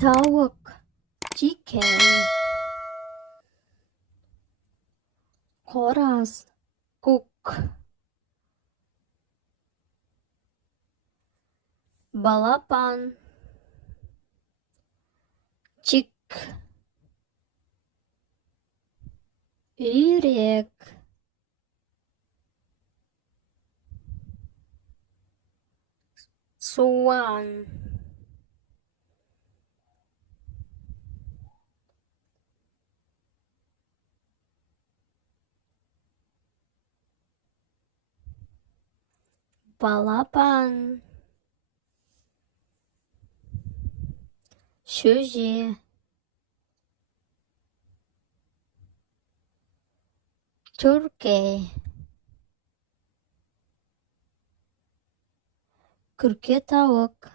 Tavuk, chicken. Horse, cook. Balapan, chick. Yürek, swan. Balapan, Suzy, turkey, kürke tavuk,